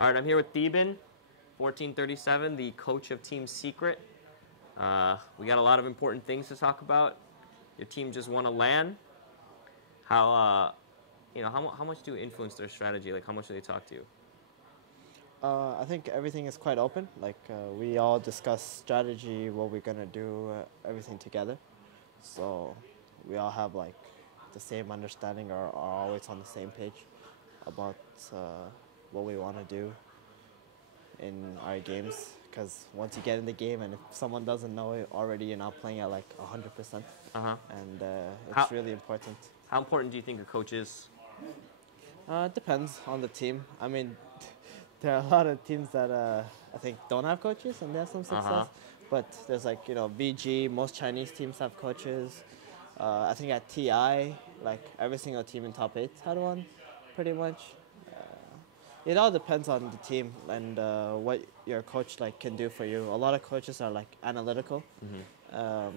All right, I'm here with Theben, 1437, the coach of Team Secret. We got a lot of important things to talk about. Your team just won a LAN. How much do you influence their strategy? Like, how much do they talk to you? I think everything is quite open. Like we all discuss strategy, what we're gonna do, everything together. So we all have like the same understanding, or are always on the same page about what we want to do in our games. Because once you get in the game, and if someone doesn't know it already, you're not playing at like 100%, and it's really important. How important do you think a coach is? It depends on the team. I mean, there are a lot of teams that I think don't have coaches and they have some success. But there's like, VG, most Chinese teams have coaches. I think at TI, like every single team in top 8 had one, pretty much. It all depends on the team and what your coach like can do for you. A lot of coaches are like analytical.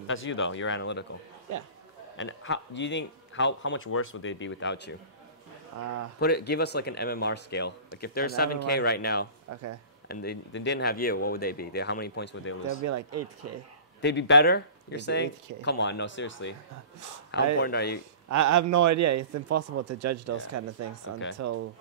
That's you though, you're analytical. Yeah. And how do you think, how much worse would they be without you? Give us like an MMR scale. Like if they're 7K MMR? Right now, Okay. and they didn't have you, what would they be? How many points would they lose? They'll be like 8K. They'd be better, you're They'd saying? be 8K. Come on, no, seriously. How important are you? I have no idea. It's impossible to judge those kind of things until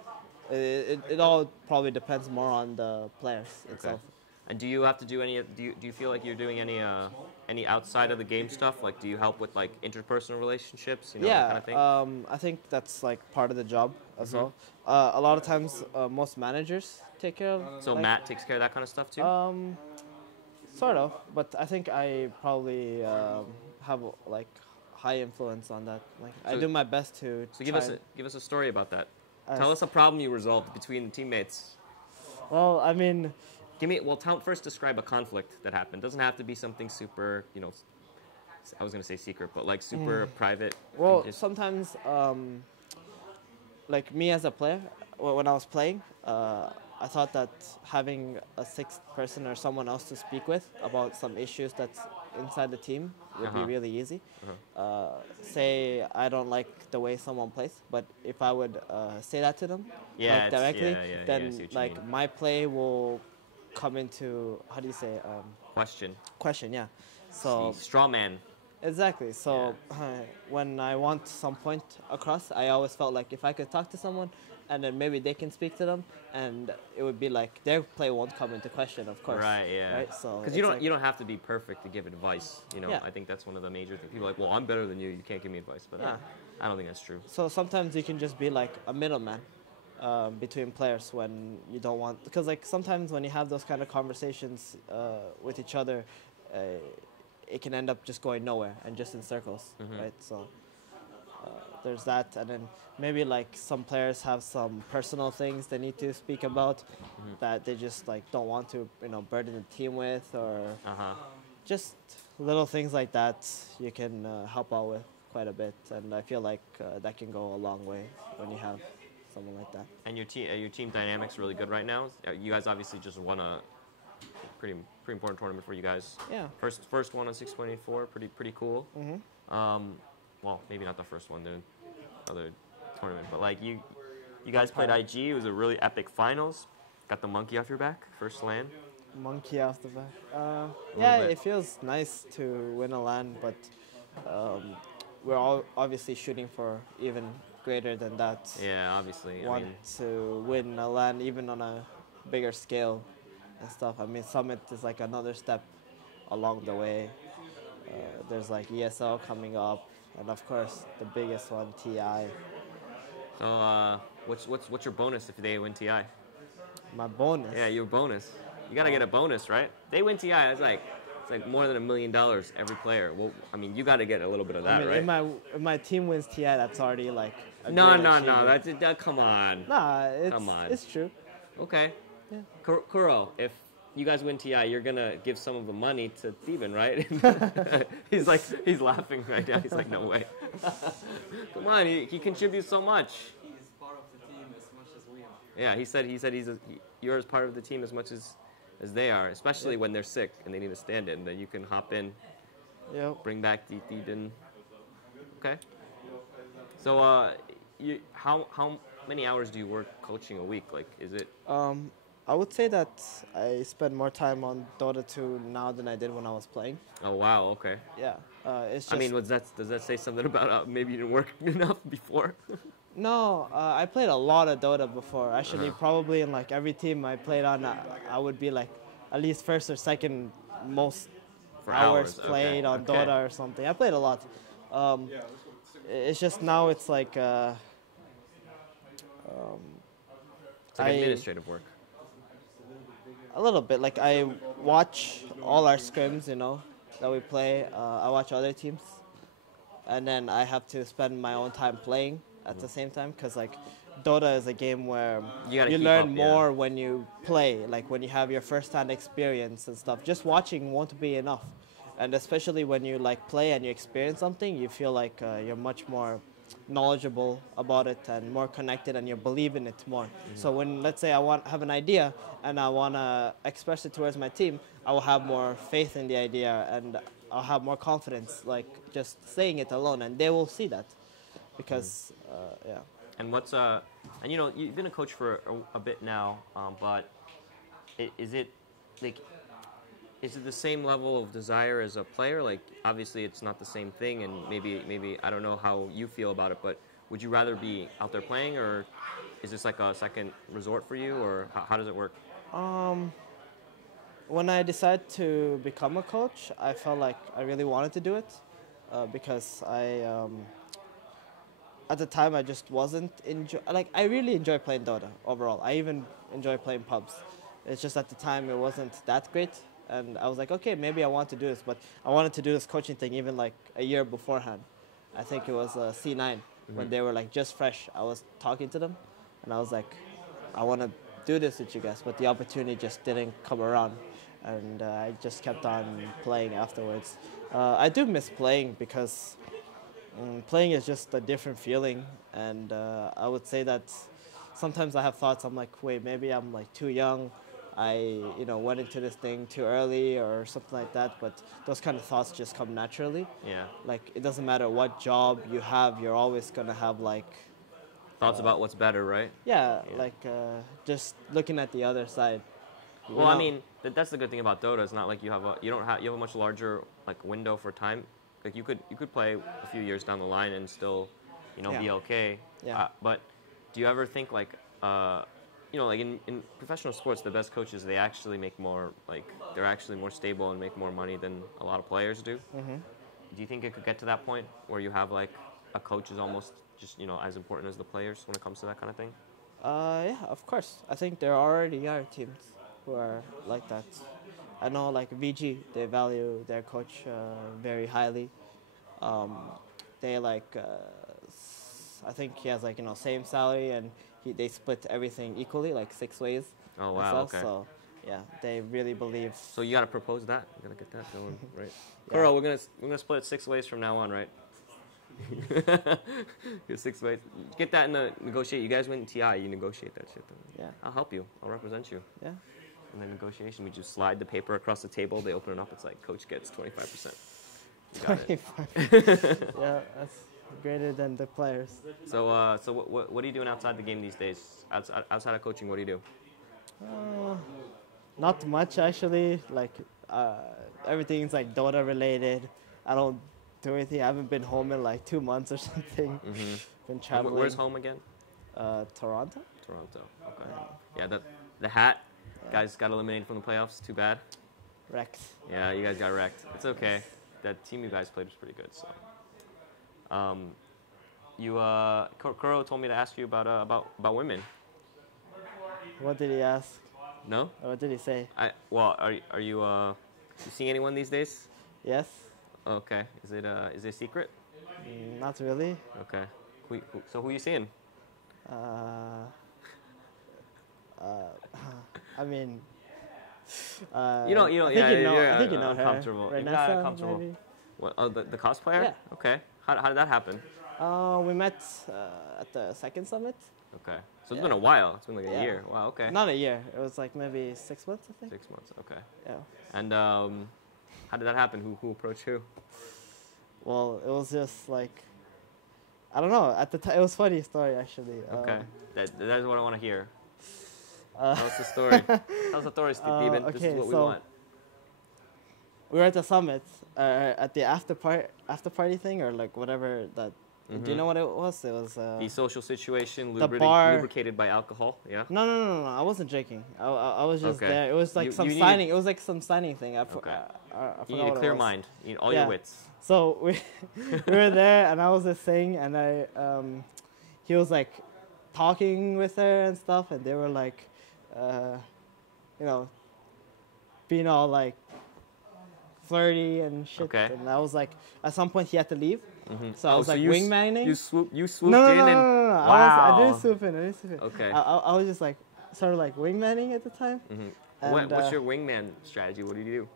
it all probably depends more on the players itself. And do you have to do any? Do you feel like you're doing any outside of the game stuff? Like, do you help with like interpersonal relationships? Yeah, that kind of thing? I think that's like part of the job as well. A lot of times, most managers take care of. So like, Matt takes care of that kind of stuff too. Sort of, but I think I probably have like high influence on that. Like, so I do my best to. So give us a story about that. Tell us a problem you resolved between the teammates. Well, I mean, first describe a conflict that happened. Doesn't have to be something super, I was gonna say secret, but like super private. Well, sometimes, like me as a player, when I was playing, I thought that having a sixth person or someone else to speak with about some issues that's inside the team would be really easy. Say I don't like the way someone plays, but if I would say that to them directly, then like my play will come into, how do you say, question, yeah. So straw man. Exactly. So when I want some point across, I always felt like if I could talk to someone and then maybe they can speak to them, and it would be like their play won't come into question, of course. Right. Yeah. Right. So because you don't have to be perfect to give advice. I think that's one of the major things. People are like, well, I'm better than you. You can't give me advice, but I don't think that's true. So sometimes you can just be like a middleman between players when you don't want, because like sometimes when you have those kind of conversations with each other, it can end up just going nowhere and just in circles, right? So there's that, and then maybe like some players have some personal things they need to speak about that they just like don't want to burden the team with, or just little things like that you can help out with quite a bit, and I feel like that can go a long way when you have someone like that. And your team dynamics really good right now. You guys obviously just won a pretty important tournament for you guys. Yeah. First one on 624, pretty cool. Well, maybe not the first one, the other tournament, but like you guys played IG. It was a really epic finals. Got the monkey off your back, first LAN. Monkey off the back. Yeah, it feels nice to win a LAN, but we're all obviously shooting for even greater than that. Yeah, obviously. Want to win a LAN even on a bigger scale and stuff. I mean, Summit is like another step along the way. There's like ESL coming up, and of course the biggest one, TI. So what's your bonus if they win TI? My bonus? Yeah, your bonus. You gotta get a bonus, right? They win TI. It's like more than $1 million every player. Well, I mean, you gotta get a little bit of that, right? If my team wins TI, that's already like a no. That, come on. Nah, it's true. Okay. Yeah. Kuro, if you guys win TI, you're gonna give some of the money to Theben, right? he's laughing right now. He's like, no way. Come on, he contributes so much. He's part of the team as much as we are. Yeah, he said you're as part of the team as much as they are, especially when they're sick and they need a stand-in. Then you can hop in, bring back Theben. Okay. So how many hours do you work coaching a week? Like, is it? I would say that I spend more time on Dota 2 now than I did when I was playing. Oh wow, okay. Yeah, it's just. I mean, does that say something about maybe you didn't work enough before? No, I played a lot of Dota before. Actually, probably in like every team I played on, I would be like at least first or second most For hours okay, played on okay. Dota or something. I played a lot. It's just now it's like It's like I- administrative work. a little bit. Like I watch all our scrims, that we play. I watch other teams, and then I have to spend my own time playing at the same time because like Dota is a game where You gotta you keep learn up, yeah. more when you play, like when you have your first-hand experience and stuff. Just watching won't be enough, and especially when you like play and you experience something, you feel like you're much more knowledgeable about it and more connected, and you believe in it more. So when, let's say, have an idea and I want to express it towards my team, I will have more faith in the idea and I'll have more confidence, like just saying it alone, and they will see that because yeah. And what's and you've been a coach for a bit now, but is it like, is it the same level of desire as a player? Like, obviously it's not the same thing, and maybe I don't know how you feel about it, but would you rather be out there playing, or is this like a second resort for you, or how does it work? When I decided to become a coach, I felt like I really wanted to do it because at the time I just wasn't I really enjoy playing Dota overall. I even enjoy playing pubs. It's just at the time it wasn't that great, and I was like, okay, maybe I want to do this, but I wanted to do this coaching thing even like a year beforehand. I think it was C9 when they were like just fresh. I was talking to them, and I was like, I want to do this with you guys, but the opportunity just didn't come around, and I just kept on playing afterwards. I do miss playing because playing is just a different feeling, and I would say that sometimes I have thoughts. I'm like, wait, maybe I'm like too young. I went into this thing too early or something like that. But those kind of thoughts just come naturally. Yeah. Like it doesn't matter what job you have, you're always gonna have like Thoughts about what's better, right? yeah. Like just looking at the other side. Well, I mean, that's the good thing about Dota. It's not like you have a much larger like window for time. Like you could play a few years down the line and still, be Yeah. okay. Yeah. But do you ever think like, like in professional sports, the best coaches, they actually make more, like they're actually more stable and make more money than a lot of players do. Mm-hmm. Do you think it could get to that point where you have like a coach is almost just as important as the players when it comes to that kind of thing? Yeah, of course. I think there already are teams who are like that. I know, like VG, they value their coach very highly. They like, I think he has like same salary, and they split everything equally, like 6 ways. Oh and wow, stuff. okay. So yeah, they really believe. So you gotta propose that. You gotta get that going, right? Yeah. Kuro, we're gonna split it 6 ways from now on, right? 6 ways. Get that in the negotiate. You guys went in TI. You negotiate that shit. Yeah. I'll help you. I'll represent you. Yeah. In the negotiation, we just slide the paper across the table. They open it up. It's like coach gets 25%. You got it. 25. Yeah, that's greater than the players. So what are you doing outside the game these days? Outside of coaching, what do you do? Not much actually. Like everything's like Dota related. I don't do anything. I haven't been home in like 2 months or something. Mm-hmm. Been traveling. Where's home again? Toronto. Toronto. Okay. Yeah, the hat. Guys got eliminated from the playoffs. Too bad. Wrecked. Yeah, you guys got wrecked. It's okay. That team you guys played was pretty good. So, Kuro told me to ask you about women. What did he ask? No? Or what did he say? Are you seeing anyone these days? Yes. Okay. Is it a secret? Not really. Okay. So who are you seeing? I mean, I think I think you know her. Comfortable. Renessa, Comfortable. maybe? What? Oh, the cosplayer? Yeah. Okay. How did that happen? We met at the second summit. Okay. So it's Yeah. been a while. It's been like a Yeah. year. Wow. Okay. Not a year. It was like maybe 6 months, I think. 6 months. Okay. Yeah. And how did that happen? Who approached who? Well, it was just like, I don't know. At the time, it was a funny story actually. Okay. That is what I want to hear. Tell us the story. Tell us the story, Steven. This is what we so want. we were at the summit, at the after party thing, or like whatever that. Do you know what it was? It was The social situation the bar. lubricated by alcohol. Yeah. No. I wasn't drinking. I was just Okay. there. It was like You need- signing. It was like some signing thing. I Okay. forgot You need a what it clear was. mind. You need all Yeah. your wits. So we were there, and I was just saying, and he was like talking with her and stuff, and they were like, being all like flirty and shit. Okay. And I was like, at some point he had to leave, so I Oh, was so like you wingmaning. You swooped no, in and I wow. didn't swoop in. Okay. I was just like sort of like wingmaning at the time. And, What's your wingman strategy? What do? You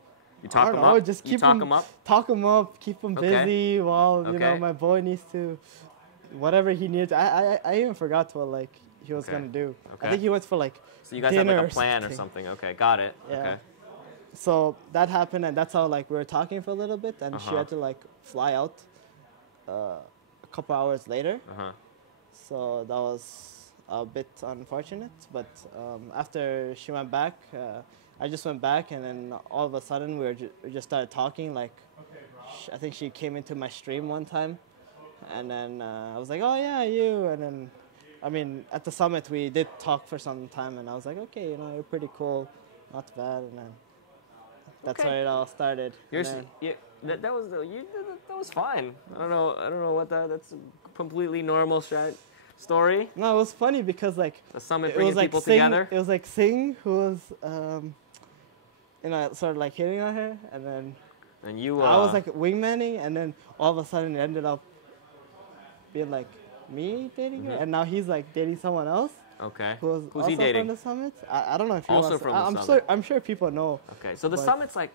I talk don't them know, up. just You keep talk him- them up. Talk him up, keep him Okay. busy while you know Okay. my boy needs to, whatever he needs. I even forgot what like he was Okay. gonna do. Okay. I think he went for like So you guys have dinner like a or plan or something. something. Okay, got it. Yeah. Okay. So that happened, and that's how like we were talking for a little bit, and she Uh-huh. had to like fly out a couple hours later. Uh-huh. So that was a bit unfortunate. But after she went back, I just went back, and then all of a sudden we just started talking. Like, I think she came into my stream one time, and then I was like, "Oh yeah, you." And then, I mean, at the summit we did talk for some time, and I was like, "Okay, you're pretty cool, not bad." And then that's Okay. where it all started. And then- That was fine. I don't know what that's a completely normal story. No, it was funny because like The summit it bringing was like people Singh, together. It was like Singh who was, sort of like hitting on her, and then And you I was like wingmaning, and then all of a sudden it ended up being like me dating her, and now he's like dating someone else okay. who was Who's also he dating? from the summit. I don't know if he Also wants from to, the I'm summit. sure I'm sure people know. Okay, so the But- summit's like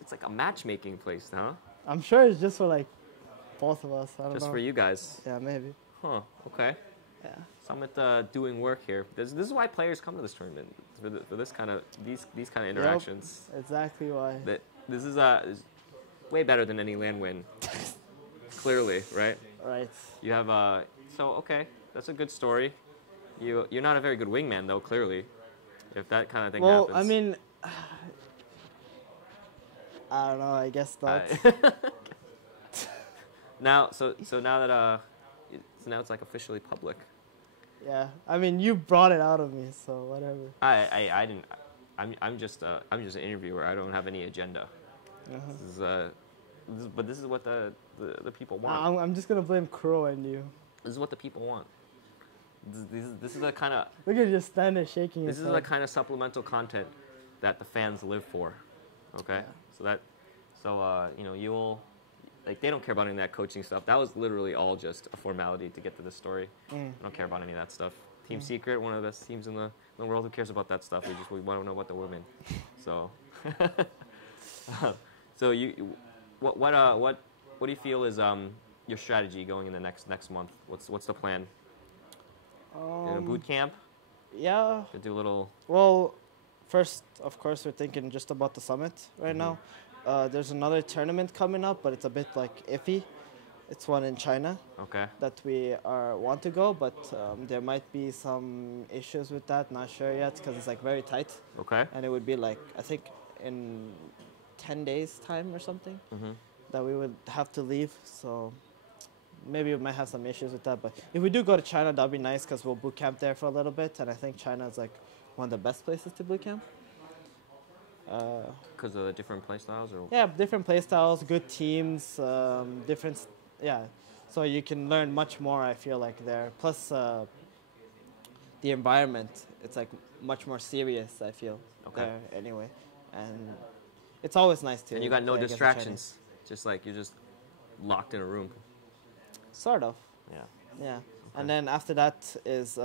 it's like a matchmaking place, huh? I'm sure it's just for like both of us. I don't Just know. for you guys. Yeah, maybe. Huh. Okay. Yeah. Summit doing work here. This is why players come to this tournament for this kind of these kind of interactions. Exactly why. That this is way better than any land win. Clearly, right? Right. You have so okay, that's a good story. You're not a very good wingman though, clearly. If that kind of thing Well, happens. I mean, I don't know. I guess not. now now that now it's like officially public. Yeah. I mean, you brought it out of me, so whatever. I didn't. I'm just an interviewer. I don't have any agenda. Uh-huh. This is what the people want. I'm just gonna blame Crow and you. This is what the people want. This is the kind of Look at you just stand there shaking this his is head. the kind of supplemental content that the fans live for. Okay, you'll like they don't care about any of that coaching stuff. That was literally all just a formality to get to this story. I don't care about any of that stuff. Team Secret, one of the best teams in the world. Who cares about that stuff? We want to know about the women. So, so what do you feel is your strategy going in the next month? What's the plan? In a boot camp? Yeah. To do a little. Well, first, of course, we're thinking just about the summit right now. There's another tournament coming up, but it's a bit like iffy. It's one in China Okay. that we want to go, but there might be some issues with that. Not sure yet because it's like very tight, Okay. and it would be like I think in 10 days time or something that we would have to leave. So maybe we might have some issues with that. But if we do go to China, that'd be nice because we'll boot camp there for a little bit, and I think China is like one of the best places to boot camp. Because of the different play styles, or Yeah, different play styles, good teams, different. Yeah, so you can learn much more. I feel like there. Plus, the environment. It's like much more serious. I feel there anyway, and it's always nice to. and you got no play against the distractions. Just like you're just locked in a room. Chinese. Sort of. Yeah. Yeah, and then after that is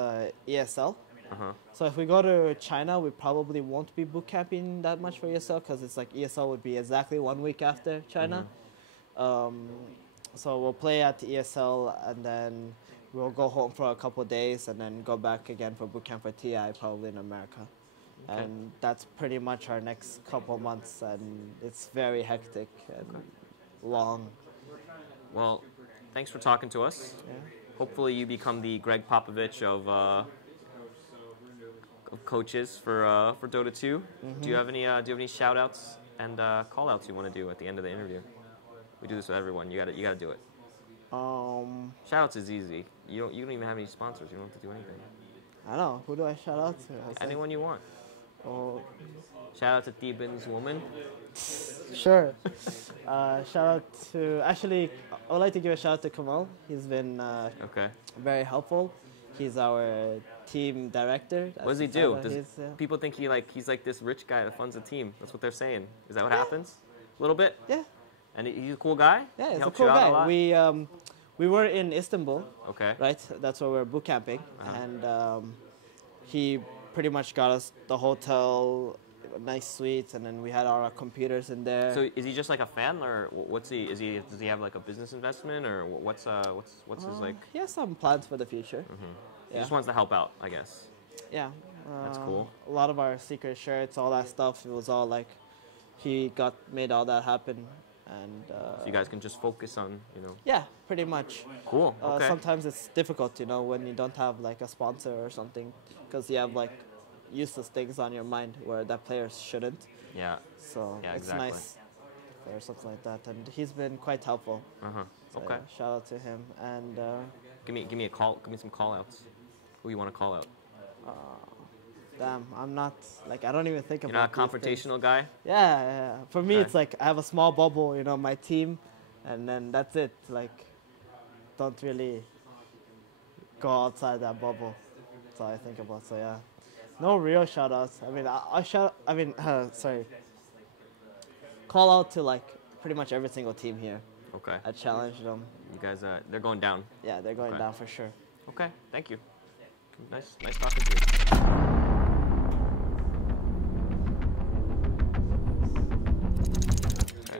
ESL. Uh-huh. So if we go to China, we probably won't be boot camping that much for ESL because it's like ESL would be exactly 1 week after China. So we'll play at ESL and then we'll go home for a couple of days and then go back again for boot camp for TI probably in America. Okay. And that's pretty much our next couple of months, and it's very hectic and long. Well, thanks for talking to us. Yeah. Hopefully you become the Greg Popovich of coaches for Dota 2. Do you have any shout outs and call outs you want to do at the end of the interview? We do this with everyone. You gotta do it. Shout outs is easy. You don't even have any sponsors. You don't have to do anything. I don't know. Who do I shout out to? Anyone you want. Oh, Shout out to Theban's woman. sure. Shout out to, actually, I would like to give a shout out to Kamal. He's been Okay. very helpful. He's our team director. What does he do? He's, People think he's like this rich guy that funds a team. That's what they're saying. Is that what happens? A little bit? yeah, And he's a cool guy? yeah, He he's a helps cool you out a guy. lot? We were in Istanbul, Okay. right? That's where we were boot camping, Uh-huh. and he pretty much got us the hotel, a nice suite, and then we had our computers in there. So is he just like a fan, or what's he? Does he have like a business investment, or what's his like? He has some plans for the future. He just wants to help out, I guess. Yeah. That's cool. A lot of our secret shirts, all that stuff, it was all like, he made all that happen, and So you guys can just focus on, yeah, pretty much. Cool. Okay. Sometimes it's difficult, when you don't have like a sponsor or something, because you have like useless things on your mind where that players shouldn't. Yeah. So Yeah, it's exactly. nice or something like that, and he's been quite helpful. So, Okay. yeah, shout out to him, and Give me a call. Give me some call outs. Who you want to call out? damn, I'm not like, I don't even think You're about not a these things. confrontational guy. Yeah. For me, Okay. it's like I have a small bubble, my team, and then that's it. Like, don't really go outside that bubble. That's all I think about. So yeah, no real shout outs. I mean, sorry. Call out to like pretty much every single team here. Okay. I challenge them. You guys, they're going down. Yeah, they're going Okay. down for sure. Okay. Thank you. Nice talking to you.